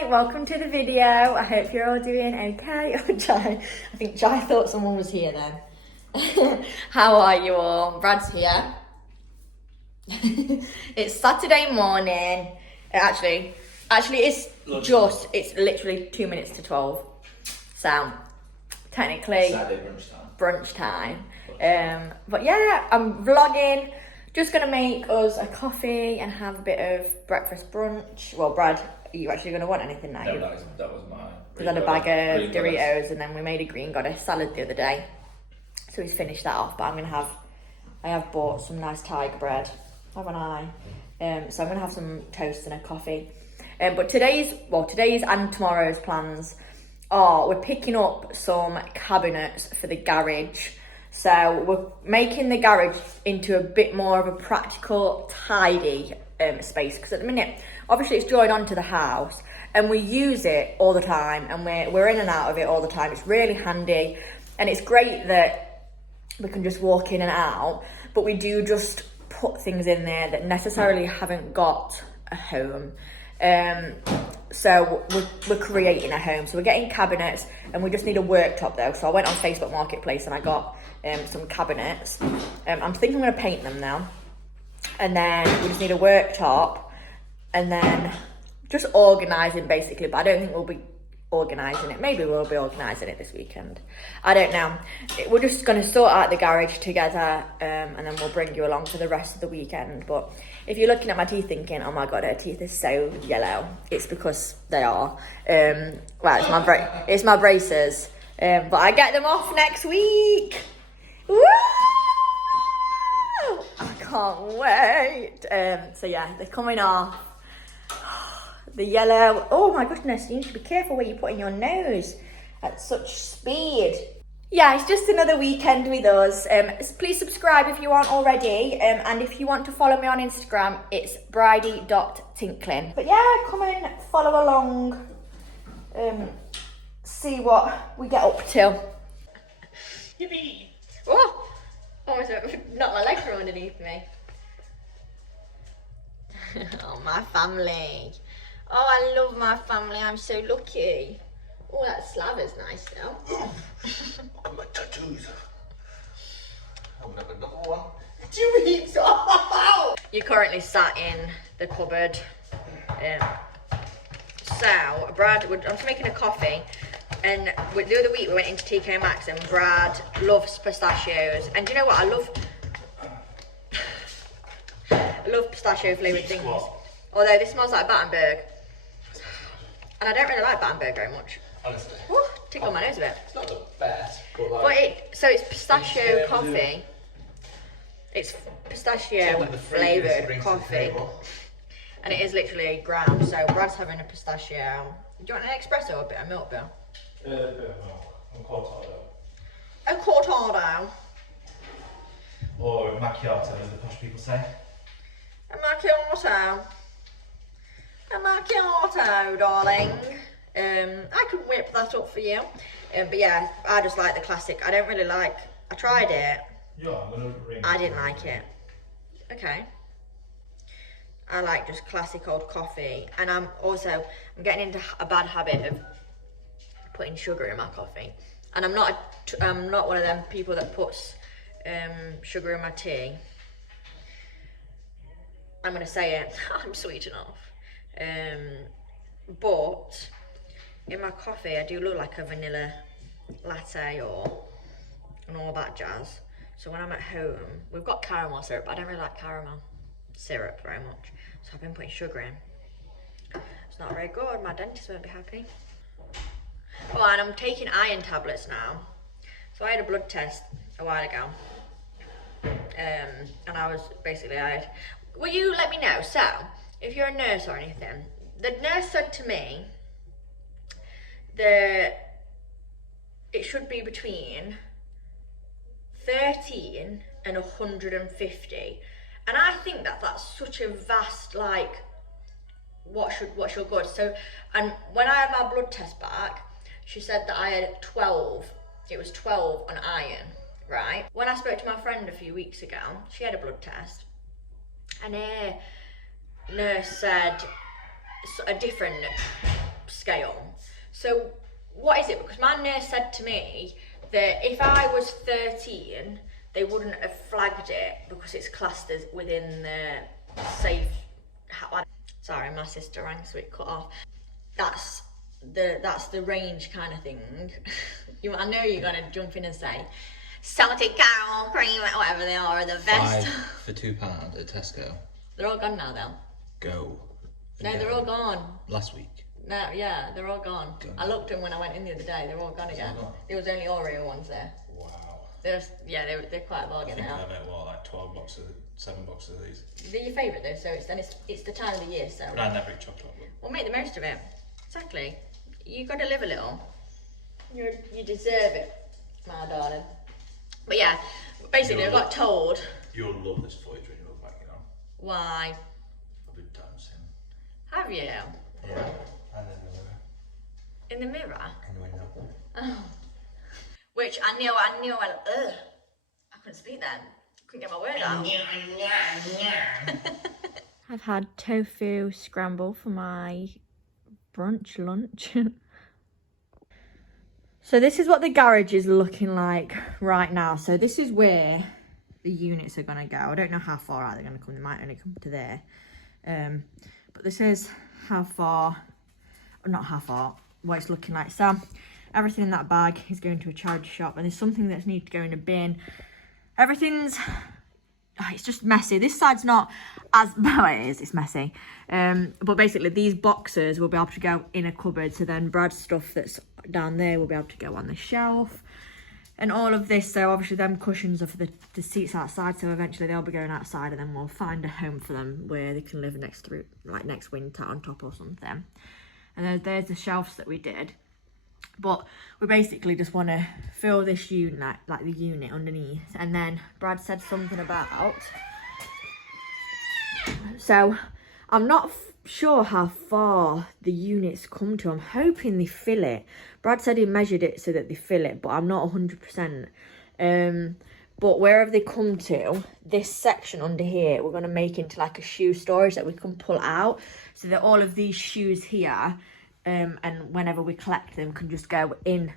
Hi, welcome to the video. I hope you're all doing okay. Oh, Jai, I think Jai thought someone was here then. How are you all? Brad's here. It's Saturday morning. Actually, it's it's literally 2 minutes to 12. So, technically, Saturday brunch time. But yeah, I'm vlogging. Just gonna make us a coffee and have a bit of breakfast brunch. Well, Brad, are you actually gonna want anything now? No, that was mine. We had a bag of Doritos and then we made a green goddess salad the other day. So he's finished that off, but I have bought some nice tiger bread, haven't I? So I'm gonna have some toast and a coffee. But today's and tomorrow's plans are we're picking up some cabinets for the garage. So we're making the garage into a bit more of a practical, tidy space, because at the minute, obviously it's joined onto the house and we use it all the time and we're in and out of it all the time. It's really handy and it's great that we can just walk in and out, but we do just put things in there that necessarily haven't got a home. So we're creating a home. So we're getting cabinets and we just need a worktop though. So I went on Facebook Marketplace and I got some cabinets. I'm thinking I'm going to paint them now. And then we just need a worktop and then just organising basically. But I don't think we'll be organising it. Maybe we'll be organising it this weekend. I don't know. We're just going to sort out the garage together and then we'll bring you along for the rest of the weekend. But if you're looking at my teeth thinking, oh my God, her teeth are so yellow, it's because they are. Well, it's my braces. But I get them off next week. Woo! I can't wait. So yeah, they're coming off. The yellow. Oh my goodness, you need to be careful where you put in your nose at such speed. Yeah, it's just another weekend with us. Please subscribe if you aren't already. And if you want to follow me on Instagram, it's brydie.tinkling. But yeah, come and follow along. See what we get up to. Yippee! Oh! Almost knocked my legs from underneath me. Oh, my family. Oh, I love my family. I'm so lucky. Oh, that slab is nice though. Look at my tattoos. I'm gonna have another one. Do we? Oh! You're currently sat in the cupboard. So, Brad, I'm just making a coffee. And the other week we went into TK Maxx and Brad loves pistachios. And do you know what? I love pistachio flavoured things. Although this smells like Battenberg. And I don't really like Battenberg very much. Honestly. Ooh, tickle my nose a bit. It's not the best, but like... So it's pistachio coffee. It's pistachio flavoured coffee. And it is literally ground. So Brad's having a pistachio. Do you want an espresso or a bit of milk, Bill? A bit of milk. And cortado. A cortado. Or a macchiato, as the posh people say. A macchiato. A macchiato, darling. I could whip that up for you. But yeah, I just like the classic. I don't really like... I tried it. Yeah, I'm gonna ring. I didn't like it. Okay. I like just classic old coffee. And I'm getting into a bad habit of putting sugar in my coffee. And I'm not one of them people that puts sugar in my tea. I'm gonna say it. I'm sweet enough. But in my coffee, I do look like a vanilla latte and all that jazz. So when I'm at home, we've got caramel syrup, but I don't really like caramel syrup very much. So I've been putting sugar in. It's not very good. My dentist won't be happy. Oh, and I'm taking iron tablets now. So I had a blood test a while ago. And I was basically, will you let me know? So, if you're a nurse or anything, the nurse said to me that it should be between 13 and 150. And I think that's such a vast, like, what should good. So, and when I had my blood test back, she said that I had 12. It was 12 on iron, right? When I spoke to my friend a few weeks ago, she had a blood test. And her nurse said a different scale. So what is it? Because my nurse said to me that if I was 13, they wouldn't have flagged it because it's classed as within the safe. Sorry, my sister rang, so it cut off. That's the range kind of thing. I know you're gonna jump in and say salted caramel cream, whatever they are the best. 5 for £2 at Tesco. They're all gone now, though. Go. No, they're all gone. Last week. No, yeah, they're all gone. I looked at them when I went in the other day. They're all gone again. There was only Oreo ones there. Wow. They're quite a bargain now. I met like 12 boxes, 7 boxes of these. They're your favourite though, so it's the time of the year, so. But I never eat chocolate. Well, make the most of it. Exactly. You got to live a little. You deserve it, my darling. But yeah, basically, I got told. You'll love this footage when you look back, you know. Why? I've been dancing. Have you? Yeah. And in the mirror. In the mirror? In the window. Oh. Which I knew. I couldn't speak then. Couldn't get my word out. I've had tofu scramble for my brunch lunch. So this is what the garage is looking like right now. So this is where the units are gonna go. I don't know how far out they're gonna come. They might only come to there. But this is how far, or not how far, what it's looking like. So everything in that bag is going to a charity shop, and there's something that needs to go in a bin. Everything's, it's just messy. This side's not as, well, it's messy. But basically these boxes will be able to go in a cupboard. So then Brad's stuff that's down there will be able to go on the shelf. And all of this, so obviously them cushions are for the seats outside. So eventually they'll be going outside, and then we'll find a home for them where they can live next winter on top or something. And there's the shelves that we did. But we basically just want to fill this unit, like the unit underneath. And then Brad said something about, so I'm not sure how far the units come to. I'm hoping they fill it. Brad said he measured it so that they fill it, but I'm not 100%. But wherever they come to, this section under here, we're going to make into like a shoe storage that we can pull out. So that all of these shoes here, and whenever we collect them, can just go in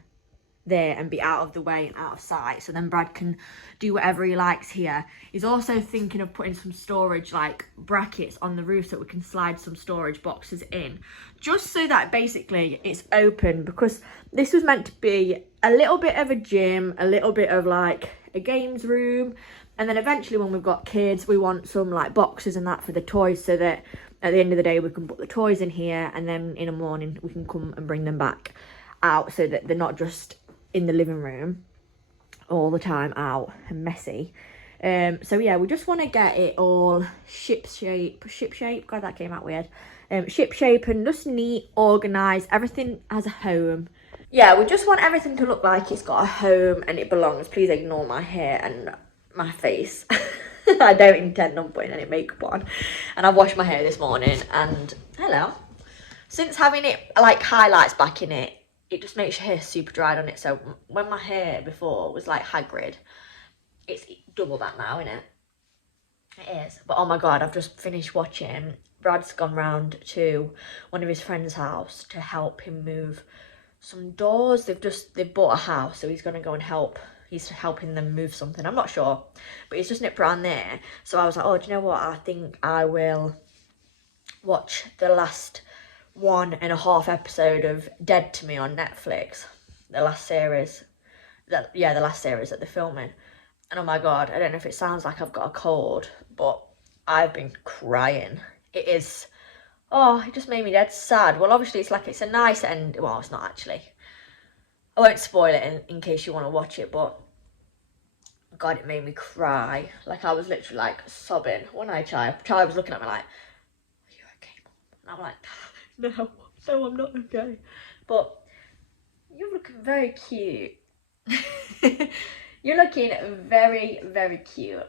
there and be out of the way and out of sight. So then Brad can do whatever he likes here. He's also thinking of putting some storage, like brackets on the roof, so we can slide some storage boxes in, just so that basically it's open, because this was meant to be a little bit of a gym, a little bit of like a games room, and then eventually when we've got kids, we want some like boxes and that for the toys, so that at the end of the day we can put the toys in here, and then in the morning we can come and bring them back out, so that they're not just in the living room all the time out and messy. So yeah, we just want to get it all ship shape, god that came out weird, ship shape and just neat, organised, everything has a home. Yeah, we just want everything to look like it's got a home and it belongs. Please ignore my hair and my face. I don't intend on putting any makeup on, and I washed my hair this morning, and hello, since having it like highlights back in it, it just makes your hair super dried on it. So when my hair before was like Hagrid, it's double that now, isn't it? It is. But oh my god, I've just finished watching. Brad's gone round to one of his friend's house to help him move some doors. They've bought a house, so he's gonna go and help. He's helping them move something. I'm not sure, but he's just nipped around there. So I was like, oh, do you know what? I think I will watch the last 1.5 episode of Dead to Me on Netflix, the last series that they're filming. And oh my god, I don't know if it sounds like I've got a cold, but I've been crying. It is, it just made me dead sad. Well, obviously it's a nice end. Well, it's not actually. I won't spoil it in case you want to watch it, but god, it made me cry. Like, I was literally like sobbing when Charlie was looking at me like, are you okay, Mum? And I'm like, no, I'm not okay. But you're looking very cute. You're looking very, very cute.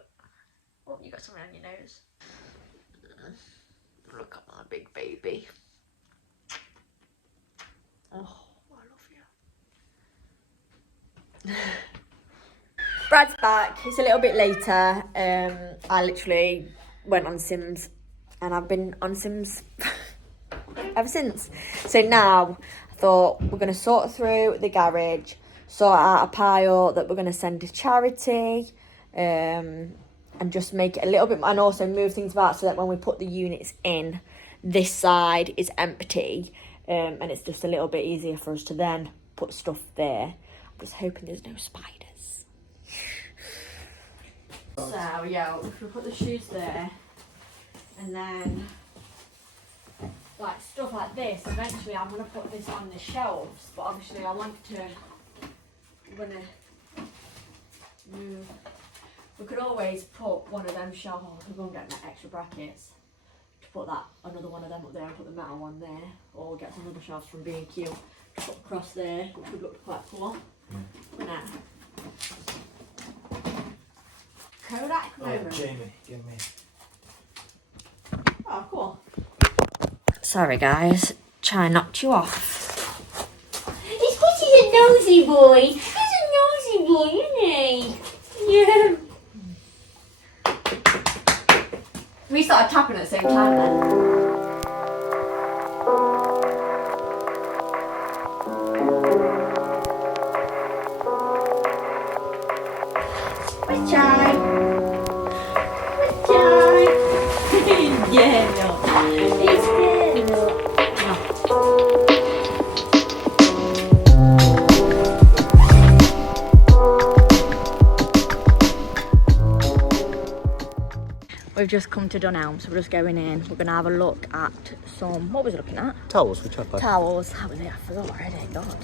Oh, you got something on your nose. Look at my big baby. Oh, I love you. Brad's back. It's a little bit later. I literally went on Sims, and I've been on Sims ever since. So now I thought we're going to sort through the garage, sort out a pile that we're going to send to charity, and just make it a little bit, and also move things about so that when we put the units in, this side is empty, and it's just a little bit easier for us to then put stuff there. I'm just hoping there's no spiders. So yeah, if we put the shoes there, and then like stuff like this, eventually I'm gonna put this on the shelves, but obviously I want to, I'm gonna move. We could always put one of them shelves, we're gonna get extra brackets to put that, another one of them up there and put the metal one there, or get some other shelves from B&Q to put across there, which would look quite cool. Now, Kodak moment. Jamie, give me. Oh, cool. Sorry guys, Chai knocked you off. He's a nosy boy. He's a nosy boy, isn't he? Yeah. We started tapping at the same time then. Chai. Yeah, no. It's good. No. We've just come to Dunelm, so we're just going in. We're going to have a look at some, what was I looking at? Towels for Chapel. Towels. How was it? I forgot already. God.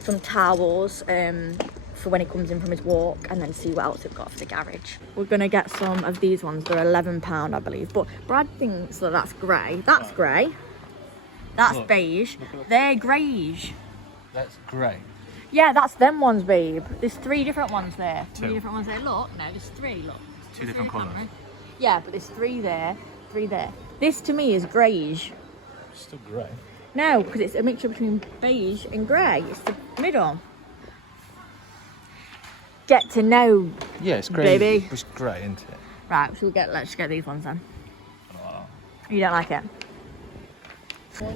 Some towels for when he comes in from his walk, and then see what else we've got for the garage. We're going to get some of these ones. They're £11, I believe. But Brad thinks that that's grey. That's grey. That's beige. They're greyish. That's grey. Yeah, that's them ones, babe. There's 3 different ones there. 3 different ones there. Look, no, there's 3. Look. 2 different colours. Yeah, but there's 3 there, 3 there. This to me is greyish. Still grey. No, because it's a mixture between beige and grey. It's the middle. Get to know. Yeah, it's grey. Baby. It's grey, isn't it? Right, so let's get these ones then. You don't like it?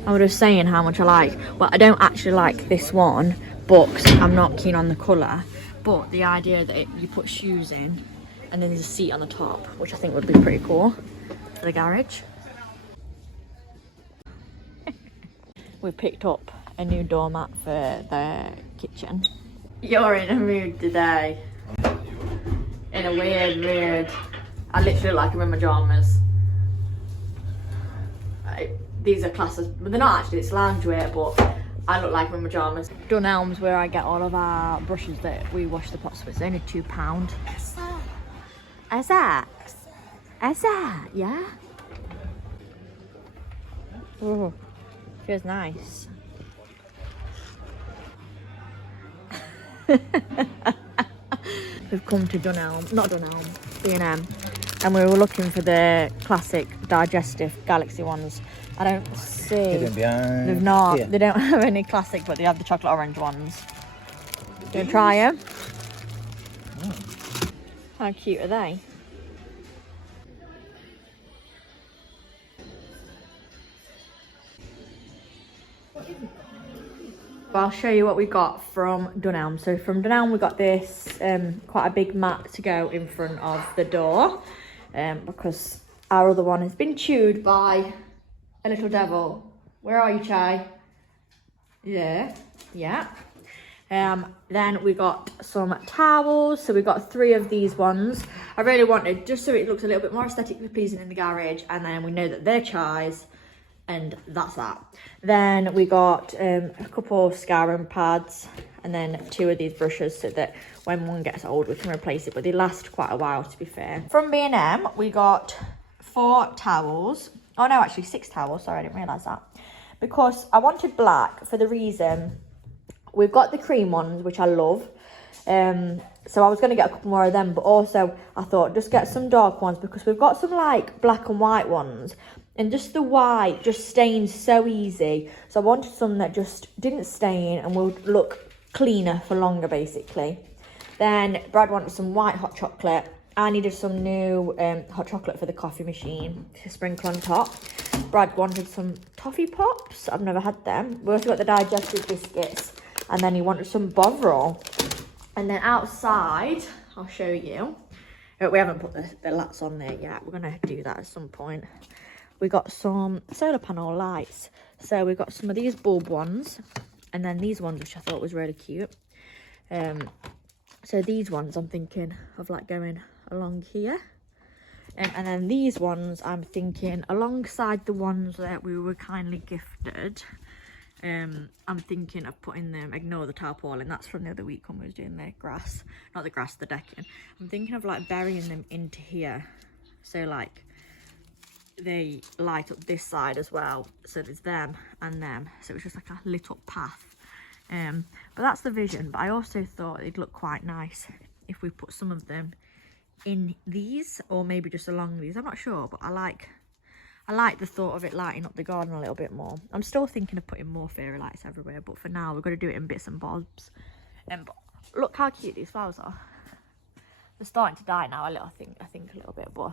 I was just saying how much I like. Well, I don't actually like this one, but I'm not keen on the colour. But the idea that you put shoes in, and then there's a seat on the top, which I think would be pretty cool for the garage. We picked up a new doormat for the kitchen. You're in a mood today. In a weird mood. I literally like them in my pyjamas. These are classes, but they're not actually, it's loungewear, but I look like them in my pyjamas. Dunelm's where I get all of our brushes that we wash the pots with. It's only £2. Is that? Yeah? Oh, feels nice. We've come to not Dunelm, B&M, and we were looking for the classic digestive Galaxy ones. I don't see. They've not. Yeah. They don't have any classic, but they have the chocolate orange ones. Do you want to try them? How cute are they? I'll show you what we got from Dunelm. So from Dunelm we got this quite a big mat to go in front of the door, because our other one has been chewed by a little devil. Where are you, Chai? Yeah. Then we got some towels. So we got 3 of these ones. I really wanted, just so it looks a little bit more aesthetically pleasing in the garage, and then we know that they're Chai's, and that's that. Then we got a couple of scouring pads, and then 2 of these brushes, so that when one gets old we can replace it, but they last quite a while, to be fair. From B&M we got 4 towels. Oh no, actually 6 towels, sorry, I didn't realise that. Because I wanted black for the reason, we've got the cream ones, which I love. So I was going to get a couple more of them, but also I thought just get some dark ones, because we've got some like black and white ones, and just the white just stains so easy. So I wanted some that just didn't stain and would look cleaner for longer, basically. Then Brad wanted some white hot chocolate. I needed some new hot chocolate for the coffee machine to sprinkle on top. Brad wanted some toffee pops. I've never had them. We also got the digestive biscuits, and then he wanted some Bovril. And then outside, I'll show you. We haven't put the lats on there yet. We're gonna do that at some point. We got some solar panel lights. So we got some of these bulb ones, and then these ones, which I thought was really cute. So these ones I'm thinking of like going along here. And then these ones I'm thinking alongside the ones that we were kindly gifted. I'm thinking of putting them, ignore the tarpaulin, that's from the other week when we was doing the grass, not the grass, the decking. I'm thinking of like burying them into here, so like they light up this side as well, so there's them and them, so it's just like a lit up path. But that's the vision. But I also thought it'd look quite nice if we put some of them in these, or maybe just along these, I'm not sure, but I like the thought of it lighting up the garden a little bit more. I'm still thinking of putting more fairy lights everywhere, but for now we're going to do it in bits and bobs. But look how cute these flowers are. They're starting to die now a little, I think a little bit, but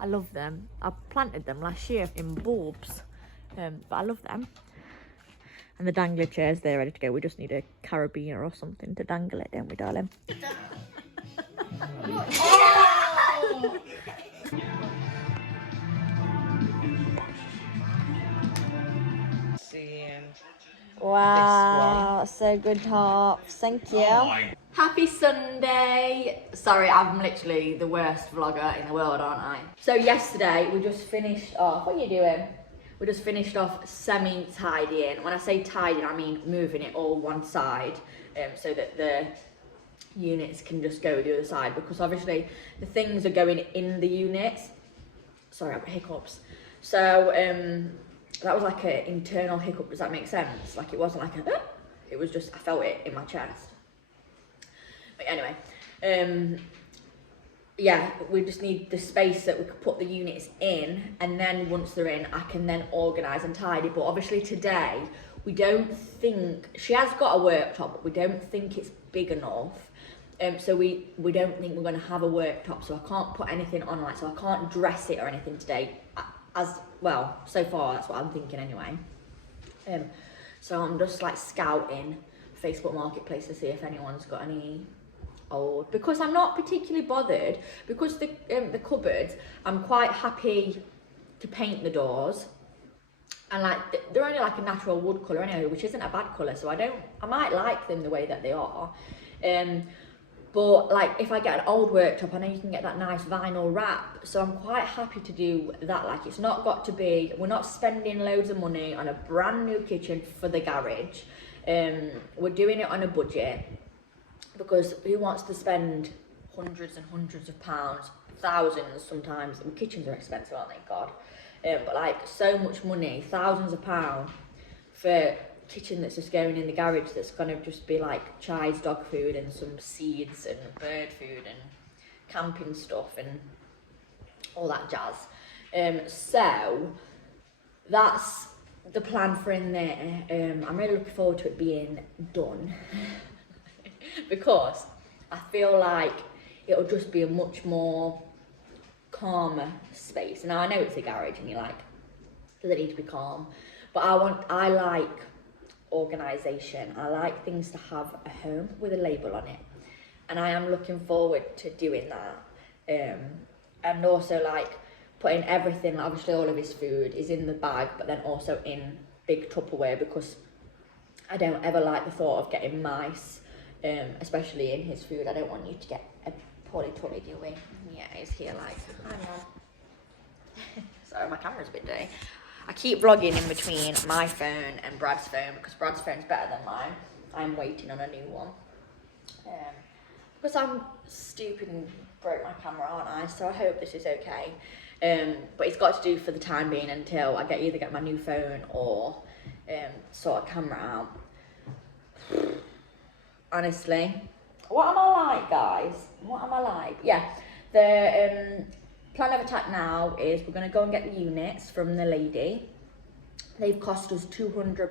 I love them. I planted them last year in bulbs, but I love them. And the dangler chair's there ready to go. We just need a carabiner or something to dangle it, don't we, darling? Wow, so good, Tops. Thank you. Happy Sunday. Sorry, I'm literally the worst vlogger in the world, aren't I? So yesterday we just finished off, what are you doing? We just finished off semi-tidying. When I say tidying, I mean moving it all one side, so that the units can just go the other side, because obviously the things are going in the units. Sorry, I've got hiccups. So that was like an internal hiccup, does that make sense? Like it wasn't like a, it was just, I felt it in my chest. But anyway, yeah, we just need the space that we could put the units in, and then once they're in, I can then organise and tidy. But obviously today, we don't think, she has got a worktop, but we don't think it's big enough. So we don't think we're going to have a worktop, so I can't put anything on, like, so I can't dress it or anything today. As well, so far that's what I'm thinking anyway. So I'm just like scouting Facebook Marketplace to see if anyone's got any old, because I'm not particularly bothered, because the cupboards, I'm quite happy to paint the doors, and like they're only like a natural wood colour anyway, which isn't a bad colour, so I might like them the way that they are. But like if I get an old worktop, I know you can get that nice vinyl wrap, so I'm quite happy to do that. Like it's not got to be, we're not spending loads of money on a brand new kitchen for the garage. We're doing it on a budget, because who wants to spend hundreds and hundreds of pounds, thousands sometimes, kitchens are expensive, aren't they, God, but like so much money, thousands of pounds for kitchen that's just going in the garage, that's gonna just be like Chai's dog food and some seeds and bird food and camping stuff and all that jazz. So that's the plan for in there. I'm really looking forward to it being done because I feel like it'll just be a much more calmer space. Now I know it's a garage and you're like, does it need to be calm? But I like organisation. I like things to have a home with a label on it, and I am looking forward to doing that. And also like putting everything, obviously all of his food is in the bag, but then also in big Tupperware, because I don't ever like the thought of getting mice, especially in his food. I don't want you to get a poorly tummy, do we? Yeah, he's here like, hang on. Sorry, my camera's a bit dirty. I keep vlogging in between my phone and Brad's phone, because Brad's phone's better than mine. I'm waiting on a new one. Because I'm stupid and broke my camera, aren't I? So I hope this is okay. But it's got to do for the time being until I either get my new phone or sort a camera out. Honestly. What am I like, guys? What am I like? Yeah, the plan of attack now is we're going to go and get the units from the lady. They've cost us £200.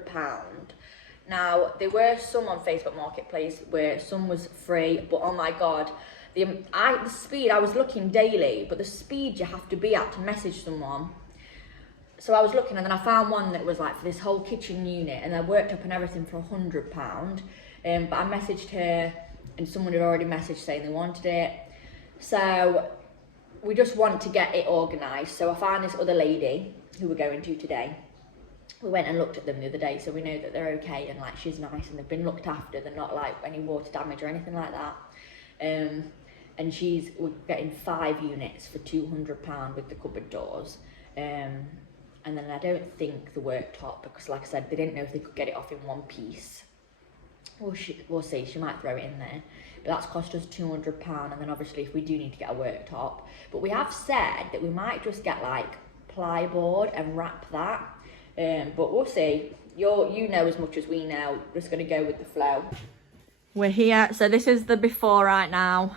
Now, there were some on Facebook Marketplace where some was free, but oh my God, the speed, I was looking daily, but the speed you have to be at to message someone, so I was looking, and then I found one that was like for this whole kitchen unit, and I worked up and everything for £100. But I messaged her, and someone had already messaged saying they wanted it. So we just want to get it organised. So I found this other lady who we're going to today. We went and looked at them the other day, so we know that they're okay, and like she's nice and they've been looked after. They're not like any water damage or anything like that. And we're getting 5 units for £200 with the cupboard doors. And then I don't think the worktop, because like I said, they didn't know if they could get it off in one piece. We'll see, she might throw it in there. But that's cost us £200, and then obviously if we do need to get a worktop. But we have said that we might just get like plyboard and wrap that. But we'll see. You know as much as we know. We're just going to go with the flow. We're here. So this is the before right now.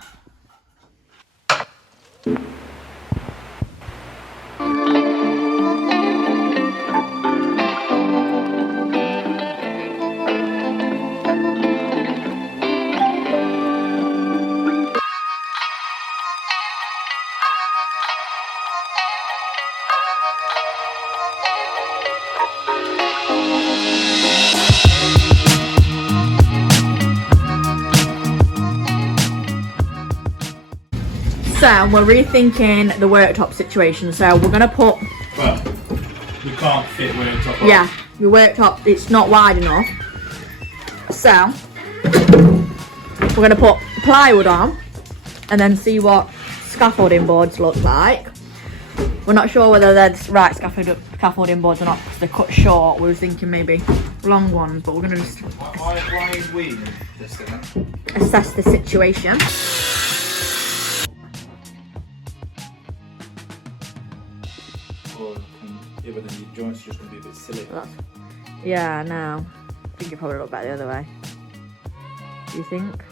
So we're rethinking the worktop situation. So we're gonna put. Well, we can't fit worktop on. Yeah, the worktop, it's not wide enough. So we're gonna put plywood on, and then see what scaffolding boards look like. We're not sure whether they're the right scaffolding boards or not, because they're cut short. We were thinking maybe long ones, but we're gonna just Why is we this thing? assess the situation. Yeah, but then your joints are just going to be a bit silly. Yeah, no. I think it probably look better the other way. Do you think?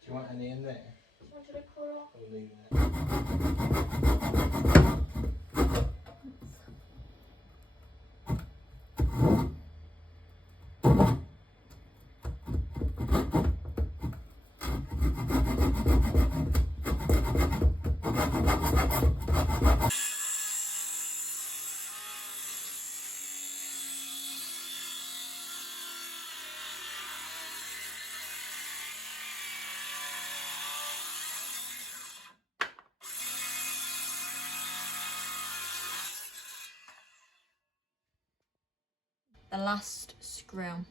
Do you want any in there? Or leave it? The last screw.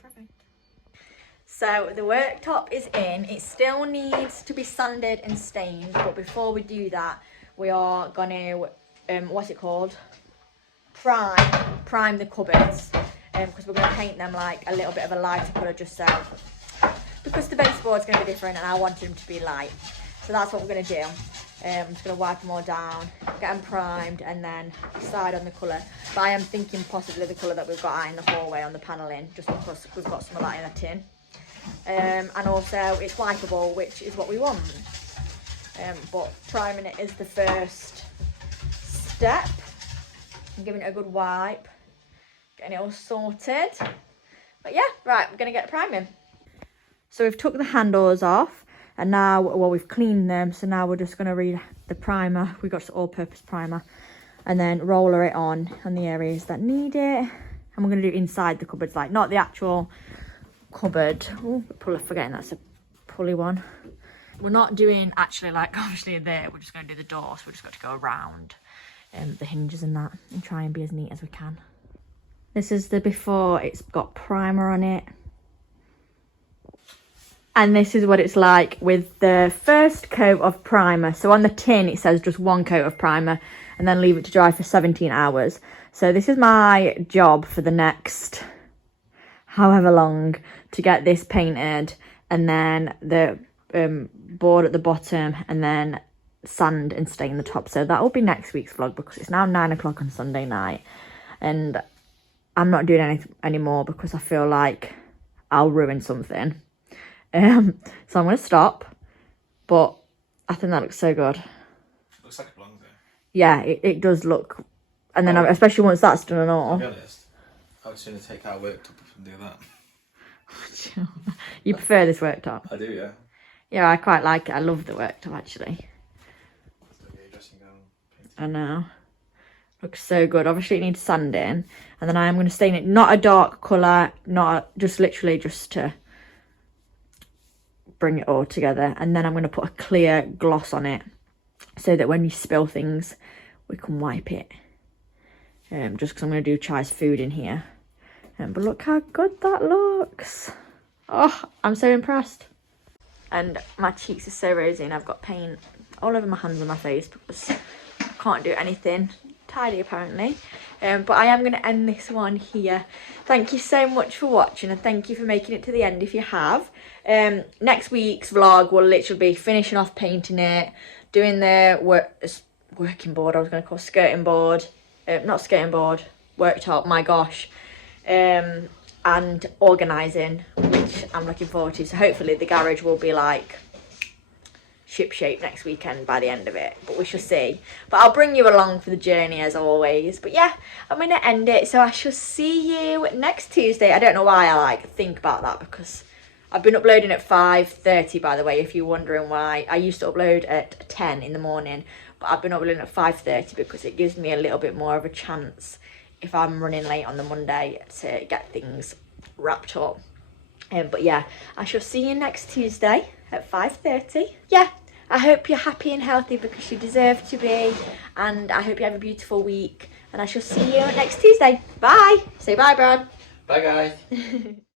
Perfect. So the worktop is in. It still needs to be sanded and stained, but before we do that, we are gonna what's it called? Prime the cupboards, because we're gonna paint them like a little bit of a lighter colour, just so, because the baseboard's going to be different and I want them to be light. So that's what we're going to do. I'm just going to wipe them all down, get them primed, and then decide on the colour. But I am thinking possibly the colour that we've got out in the hallway on the panelling, just because we've got some of that in a tin. And also it's wipeable, which is what we want. But priming it is the first step. I'm giving it a good wipe, getting it all sorted. But yeah, right, we're gonna get priming. So we've took the handles off, and now, well, we've cleaned them, so now we're just gonna read the primer. We got all-purpose primer, and then roller it on the areas that need it. And we're gonna do it inside the cupboards, like not the actual cupboard. Oh, forgetting that's a pulley one. We're not doing actually like obviously there, we're just going to do the door, so we just got to go around the hinges and that and try and be as neat as we can. This is the before, it's got primer on it. And this is what it's like with the first coat of primer. So on the tin it says just 1 coat of primer and then leave it to dry for 17 hours. So this is my job for the next however long to get this painted, and then the board at the bottom, and then sand and stain the top. So that will be next week's vlog, because it's now 9 o'clock on Sunday night and I'm not doing anything anymore because I feel like I'll ruin something. So I'm going to stop, but I think that looks so good. Looks like it belongs there. Yeah, it does look, and then especially once that's done and all. I'll be honest, I would sooner take our worktop and do that. You prefer this worktop? I do, yeah. Yeah, I quite like it. I love the worktop actually. I know. Looks so good. Obviously it needs sanding, and then I am going to stain it not a dark colour, just literally just to bring it all together, and then I'm going to put a clear gloss on it so that when you spill things we can wipe it. Just because I'm going to do Chai's food in here. But look how good that looks. Oh, I'm so impressed. And my cheeks are so rosy, and I've got paint all over my hands and my face because I can't do anything tidy apparently. But I am going to end this one here. Thank you so much for watching, and thank you for making it to the end if you have. Next week's vlog will literally be finishing off painting it, doing the working board, I was going to call skirting board, not skirting board, worktop, my gosh, and organising, which I'm looking forward to. So hopefully the garage will be like ship shape next weekend by the end of it, but we shall see. But I'll bring you along for the journey as always. But yeah, I'm going to end it, so I shall see you next Tuesday. I don't know why I think about that, because I've been uploading at 5:30, by the way, if you're wondering why. I used to upload at 10 in the morning, but I've been uploading at 5:30 because it gives me a little bit more of a chance if I'm running late on the Monday to get things wrapped up. But yeah, I shall see you next Tuesday at 5:30. Yeah, I hope you're happy and healthy, because you deserve to be, and I hope you have a beautiful week, and I shall see you next Tuesday. Bye. Say bye, Brad. Bye, guys.